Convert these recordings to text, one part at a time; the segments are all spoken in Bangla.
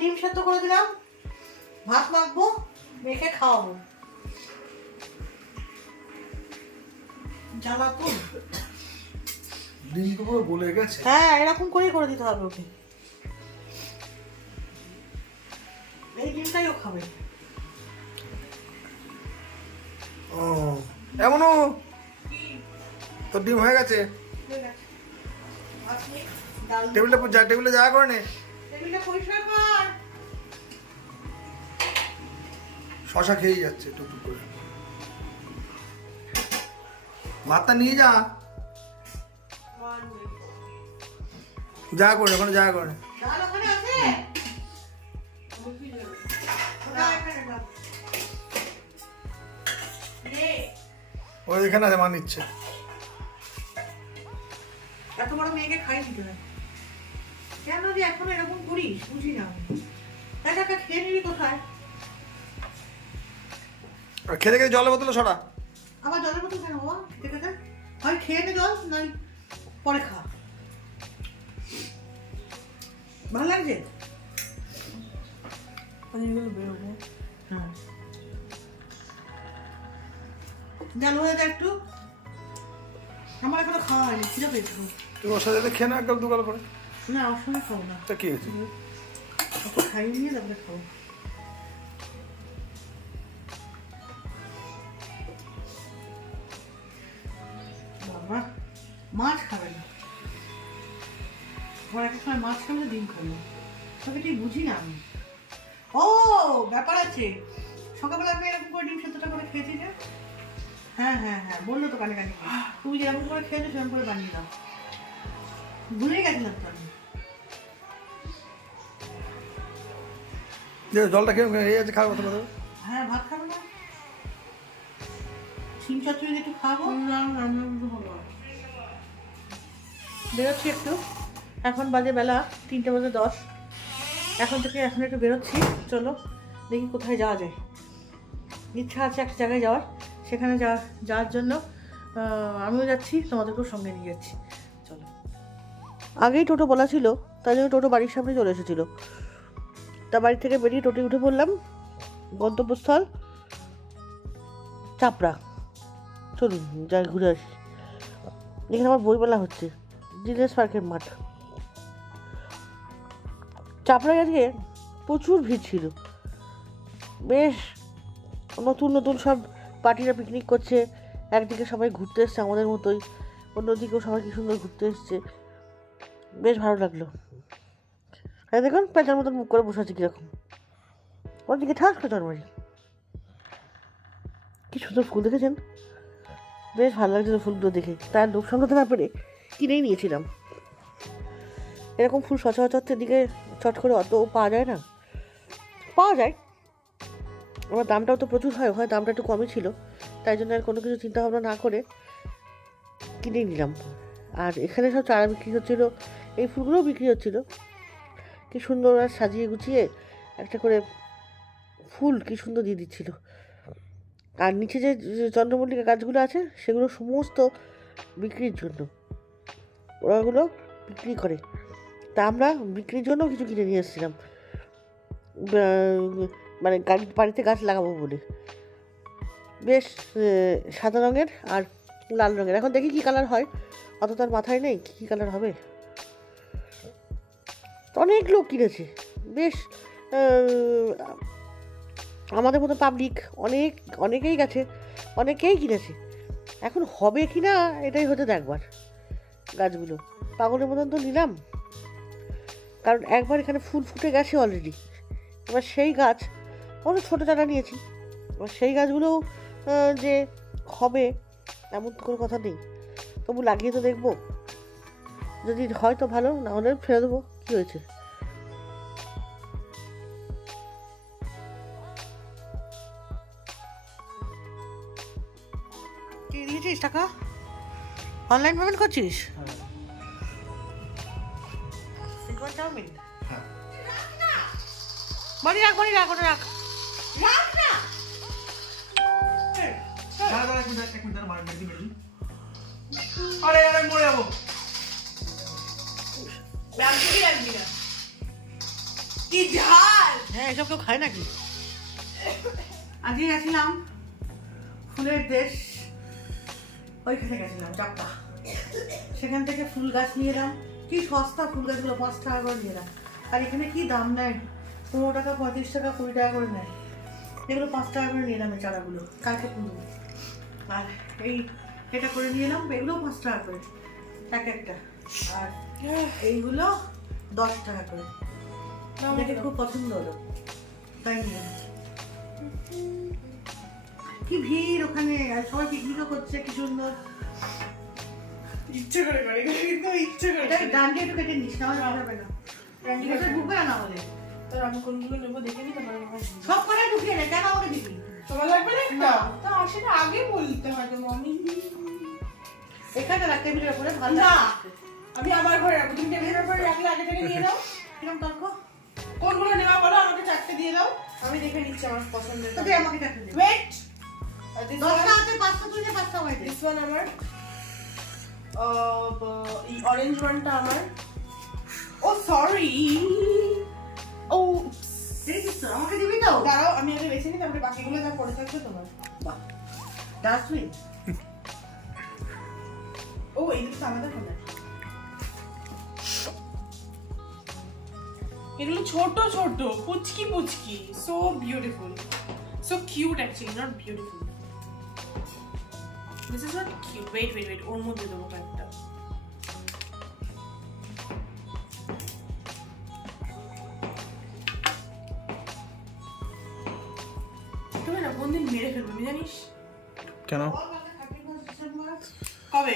ডিম সেদ্ধ করে দিলাম, ভাত মাখবো, মেখে খাওয়াবো। জ্বালাতুন ডিম তো পুরো গলে গেছে। হ্যাঁ, এরকম করেই করে দিতে হবে ওকে। এই ডিমটাই ও খাবে। ও এমনও তোর ডিম হয়ে গেছে। টেবিলে যা করে নে, টেবিলটা পরিষ্কার কর। শশা খেয়েই যাচ্ছে টুকটুক করে। ভাতটা নিয়ে যা, যা করে ওখানে যা করে। ডাল ওখানে আছে? ওটা এখানে দাও। ওই এখানে আছে, মা নিচ্ছে। এত বড় মেয়েকে খাই দিতে হয় কেন যে এখন এরকম করিস, বুঝি না। একা একা খেয়ে নিবি কোথায়? আর খেতে খেতে জলের বোতলে সরা। আবার জলের বোতল কেন বাবা? খেতে খেতে হয় খেয়ে নে জল, নাই পরে খা। ভালো লাগছে? হ্যাঁ, জাল হয়ে যায় একটু। আমার এখনো খাওয়া হয়নি, খিদে পেয়েছে। তুই ওর সাথে খেয়ে না একদম দুগাল করে। না, ওর সঙ্গে খাবো না। তা কি হয়েছে? ওকে খাইয়ে নিয়ে তারপরে খাবো। বাবা মাছ খাবে না, আবার একটা সময় মাছ খাবে না, ডিম খাবে না। তবে ঠিক বুঝি না আমি। ও ব্যাপার আছে, সকালবেলা আমি এরকম করে ডিম সেদ্ধটা করে খেয়েছি যে। হ্যাঁ হ্যাঁ হ্যাঁ, বললো তো কানে কানে, তুমি যেরকম করে খেয়েছো সেরকম করে বানিয়ে দাও। ভুলে গেছিলাম তো আমি। জলটা খেয়ে এই আছে, খাওয়ার কথা বলো। হ্যাঁ, ভাত খাবো না, শিম চচ্চড়ি একটু খাবো। বেরোচ্ছি একটু, এখন বাজে বেলা 3:10। এখন থেকে এখন একটু বেরোচ্ছি। চলো দেখি কোথায় যাওয়া যায়। ইচ্ছা আছে একটা জায়গায় যাওয়ার, সেখানে যাওয়ার জন্য আমিও যাচ্ছি, তোমাদেরকেও সঙ্গে নিয়ে যাচ্ছি। চলো। আগেই টোটো বলা ছিল, তাই জন্য টোটো বাড়ির সামনে চলে এসেছিলো। তা বাড়ি থেকে বেরিয়ে টোটো উঠে পড়লাম। গন্তব্যস্থল চাপড়া। চলুন যাই ঘুরে আসি। এখানে আমার বইমেলা হচ্ছে, জিনিয়াস পার্কের মাঠ। চাপড়ায় আজকে প্রচুর ভিড় ছিল। বেশ নতুন নতুন সব পার্টিরা পিকনিক করছে। একদিকে সবাই ঘুরতে এসছে আমাদের মতোই, অন্যদিকেও সবাই কি সুন্দর ঘুরতে এসছে। বেশ ভালো লাগলো। আর দেখুন পেঁচার মতন মুখ করে বসে আছে কীরকম, ওদিকে ঠাস পেঁচার মারি। কি সুন্দর ফুল দেখেছেন? বেশ ভালো লাগছিল ফুলগুলো দেখে, তার লোক সামলাতে না পেরে কিনেই নিয়েছিলাম। এরকম ফুল সচরাচর দিকে চট করে অত পাওয়া যায় না। পাওয়া যায়, আমার দামটাও তো প্রচুর হয়, দামটা একটু কমই ছিল, তাই জন্য আর কোনো কিছু চিন্তা ভাবনা না করে কিনে নিলাম। আর এখানে সব চারা বিক্রি হচ্ছিলো, এই ফুলগুলোও বিক্রি হচ্ছিলো। কি সুন্দর আর সাজিয়ে গুছিয়ে একটা করে ফুল কি সুন্দর দিয়ে দিচ্ছিল। আর নিচে যে চন্দ্রমল্লিকা গাছগুলো আছে সেগুলো সমস্ত বিক্রির জন্য, ওরাগুলো বিক্রি করে। তা আমরা বিক্রির জন্য কিছু কিনে নিয়ে এসেছিলাম, মানে বাড়িতে গাছ লাগাবো বলে। বেশ সাদা রঙের আর লাল রঙের, এখন দেখি কী কালার হয়, অত তার মাথায় নেই কী কালার হবে। অনেক লোক কিনেছে, বেশ আমাদের মতো পাবলিক অনেকেই গেছে, অনেকেই কিনেছে। এখন হবে কি না এটাই হতে দেখবার। গাছগুলো পাগলের মতন তো নিলাম, কারণ একবার এখানে ফুল ফুটে গেছে অলরেডি। এবার সেই গাছ, আমরা ছোটো চারা নিয়েছি, এবার সেই গাছগুলোও যে হবে এমন তো কোনো কথা নেই। তবু লাগিয়ে তো দেখবো, যদি হয় তো ভালো, না হলে ফেলে দেবো। কী হয়েছে? দিয়েছিস টাকা? অনলাইন পেমেন্ট করছিস? চাউমিন বাড়ি রাখ, ওটা রাখ। আরে আরে মরে যাবো। কি ঝাল! হ্যাঁ, এসব কেউ খায় নাকি? আজকে গেছিলাম ফুলের দেশ, ওইখানে গেছিলাম চাপটা। সেখান থেকে ফুল গাছ নিয়ে এলাম। কি সস্তা ফুল গাছগুলো, 5 টাকা করে নিয়ে এলাম। আর এখানে কি দাম নেয়, 15 টাকা, 35 টাকা, 20 টাকা করে নেয়। এগুলো 5 টাকা করে নিয়ে এলাম এই চারাগুলো, কালকে তুলবো। আর এটা করে নিয়ে এলাম, এগুলো 5 টাকা করে এক একটা। আর এইগুলো 10 টাকা করে। দেখে খুব পছন্দ হলো, তাই নিয়ে এলাম। কি ভিড় ওখানে, আর সবাই পিকনিকও করছে, কি সুন্দর। ইচ্ছে করে করে কিন্তু ইচ্ছে করে। এটা ডান্ডি একটু কেটে নিস, না হলে হবে না। এটা ঢুকবে না হলে। তোর আমি কোনগুলো নেবো দেখে নিতে পারবো। সব করে ঢুকিয়ে নে, কেন আমাকে দিবি? তোমার লাগবে না একটা? তা সেটা আগে বলতে হয় তো মামি। এখানে রাখ, টেবিলের উপরে ভালো না, লাগছে। আমি আমার ঘরে রাখবো। তুমি টেবিলের উপরে রাখলে আগে থেকে নিয়ে নাও। কিরম তর্ক? কোনগুলো নেওয়া বলো, আমাকে 4টে দিয়ে দাও। আমি দেখে নিচ্ছি আমার পছন্দের। তো দে আমাকে চারটে দে। ওয়েট, 10টা আছে, 5টা তুই নে, 5টা আমায় দে। দিস ওয়ান আমার, এই অরেঞ্জ ওয়ানটা আমার। ও সরি, ও দেখছিস তো, আমাকে দিবি তো? দাঁড়াও, আমি আগে বেছে নিই, তারপরে বাকিগুলো যা পড়ে থাকবে তোমার। বাহ, ডাস্টবিন। ও এই দুটো আলাদা কালার। এগুলো ছোট ছোট পুচকি পুচকি, so beautiful, so cute actually, not beautiful. This is not cute. Wait wait wait, ওর মধ্যে দেবো একটা। তুমি না কোন দিন মেরে ফেলবো আমি জানিস? কেন? কবে?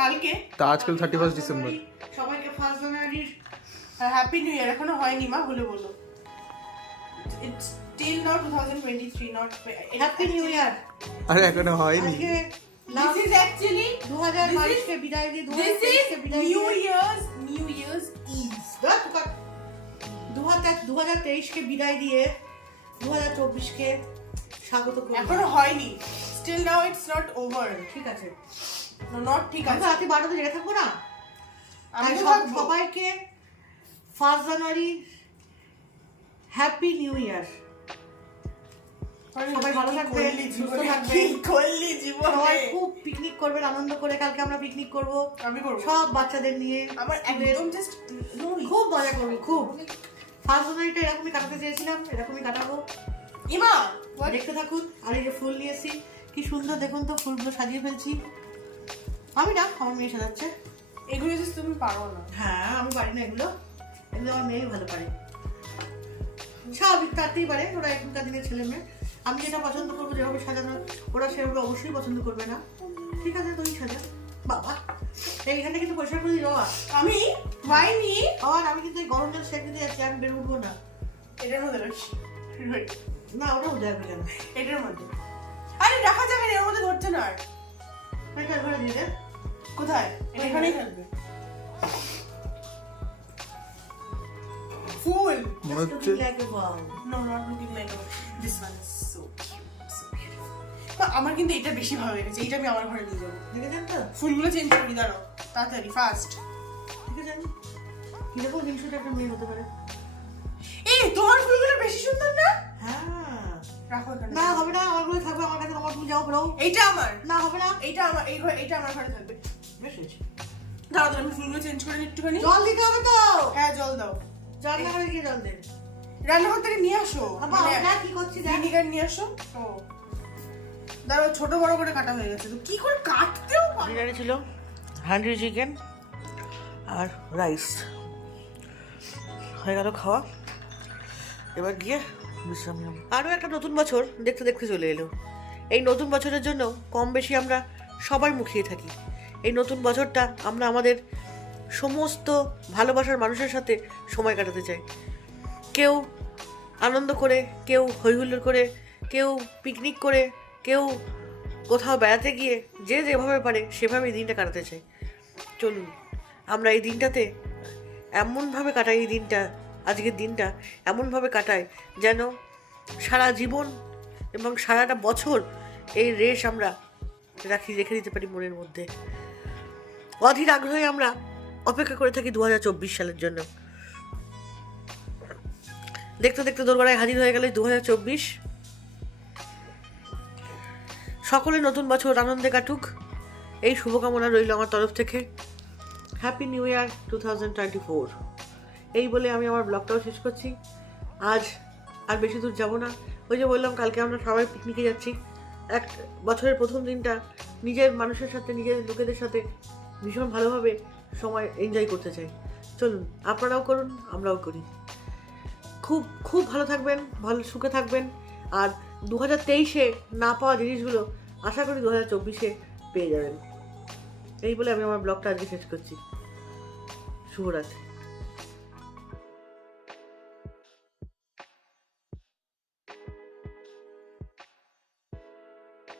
কালকে। তা আজকাল 31 ডিসেম্বর। সবাইকে 1 জানুয়ারির হ্যাপি নিউ ইয়ার। এখনো হয়নি মা, হলে বলো। It's still not 2023, not happy new year. আরে এখনো হয়নি। আজকে This is actually 2022 কে বিদায় দিয়ে, this 2023 কে is বিদায় New দিয়ে, Year's Eve. 2023 কে বিদায় দিয়ে 2024 কে স্বাগত করি। এখনো হয়নি। Still now it's not over. ঠিক আছে, No, not ঠিক আমি আছে। তো রাতে 12টা জেগে থাকবো না। আমি তাই তো সব- থাকবো। সবাইকে 1 জানুয়ারি হ্যাপি নিউ ইয়ার। সবাই ভালো থাকবে, সুস্থ থাকবে। কি করলি জীবনে? সবাই খুব পিকনিক করবেন, আনন্দ করে। কালকে আমরা পিকনিক করব আমি করবো। সব বাচ্চাদের নিয়ে। আমার একদম জাস্ট খুব মজা করবো, খুব। 1 জানুয়ারিটা এরকমই কাটাতে চেয়েছিলাম, এরকমই কাটাবো। ইমা দেখতে থাকুন। আর এই যে ফুল নিয়েছি, কি সুন্দর দেখুন তো, ফুলগুলো সাজিয়ে ফেলছি। আমি না, আমার মেয়ে সাজাচ্ছে। এগুলো জাস্ট তুমি পারো না। হ্যাঁ, আমি পারি না এগুলো, এগুলো আমার মেয়ে ভালো পারে। স্বাভাবিক, তাড়তেই পারে, ওরা এখনকার দিনের ছেলে মেয়ে। আমি যেটা পছন্দ করবো, যেভাবে সাজানো, ওরা সেভাবে অবশ্যই পছন্দ করবে না। ঠিক আছে, তুই সাজা বাবা। এইখানে কিন্তু পরিষ্কার করে দিই বাবা। আমি হয়নি। আর আমি কিন্তু এই গরম জল সেঁকে দিয়ে যাচ্ছি, আমি বের উঠবো না। এটার মধ্যে রাখি। Wait, না, ওটা উঠে যাবে কেন? এটার মধ্যে। আরে রাখা যাবে না, এর মধ্যে ধরছে না আর। পরিষ্কার করে দিয়ে দে। কোথায়? এটা এখানেই থাকবে। ফুল। মনে হচ্ছে Looking like a wow. No, not looking like a. This one is so cute, so beautiful. না, আমার কিন্তু এটা বেশি ভালো লেগেছে। এইটা আমি আমার ঘরে নিয়ে যাবো। দেখেছেন তো? ফুলগুলো চেঞ্জ করি, দাঁড়াও তাড়াতাড়ি ফাস্ট। দেখেছেন কিরকম জিনিসটা একটা মেয়ে হতে পারে? এই তোমার ফুলগুলো বেশি সুন্দর না? হ্যাঁ। রাখো এখানে। না, হবে না, আমার ঘরে থাকবে, আমার কাছে। আমার, তুমি যাও, বেরো। এইটা আমার। না, হবে না। এইটা আমার, এই ঘরে, এইটা আমার ঘরে থাকবে। বেশ হয়েছে। দাঁড়াও আমি ফুলগুলো চেঞ্জ করে নিই একটুখানি। জল দিতে হবে তো। হ্যাঁ জল দাও। জল না করে গিয়ে জল দে। রান্নাঘর থেকে নিয়ে আসো। বাবা, আমরা কি করছি দেখ। ভিনিগার নিয়ে আসো। ও দাঁড়াও, ছোট বড় করে কাটা হয়ে গেছে তো কি করে কাটতেও পারো? ডিনারে ছিল হান্ডি চিকেন আর রাইস। হয়ে গেল খাওয়া, এবার গিয়ে বিশ্রাম নেব। আরও একটা নতুন বছর দেখতে দেখতে চলে এলো। এই নতুন বছরের জন্য কম বেশি আমরা সবাই মুখিয়ে থাকি। এই নতুন বছরটা আমরা আমাদের সমস্ত ভালোবাসার মানুষের সাথে সময় কাটাতে চাই। কেউ আনন্দ করে, কেউ হইহুল্লোড় করে, কেউ পিকনিক করে, কেউ কোথাও বেড়াতে গিয়ে, যে যেভাবে পারে সেভাবে এই দিনটা কাটাতে চাই। চলুন আমরা এই দিনটাতে এমনভাবে কাটাই, এই দিনটা, আজকের দিনটা এমনভাবে কাটাই যেন সারা জীবন এবং সারাটা বছর এই রেশ আমরা রেখে দিতে পারি মনের মধ্যে। অধীর আগ্রহে আমরা অপেক্ষা করে থাকি 2024 সালের জন্য। দেখতে দেখতে দোরগোড়ায় হাজির হয়ে গেল 2024। সকলে নতুন বছর আনন্দে কাটুক, এই শুভকামনা রইল আমার তরফ থেকে। হ্যাপি নিউ ইয়ার 2024। এই বলে আমি আমার ব্লগটাও শেষ করছি। আজ আর বেশি দূর যাব না। ওই যে বললাম কালকে আমরা সবাই পিকনিকে যাচ্ছি। এক বছরের প্রথম দিনটা নিজের মানুষের সাথে, নিজের লোকেদের সাথে ভীষণ ভালোভাবে সময় এনজয় করতে চাই। চলুন, আপনারাও করুন, আমরাও করি। খুব খুব ভালো থাকবেন, ভালো সুখে থাকবেন। আর 2023-এ না পাওয়া জিনিসগুলো আশা করি 2024-এ পেয়ে যাবেন। এই বলে আমি আমার ব্লগটা আজকে শেষ করছি। শুভরাত্রি।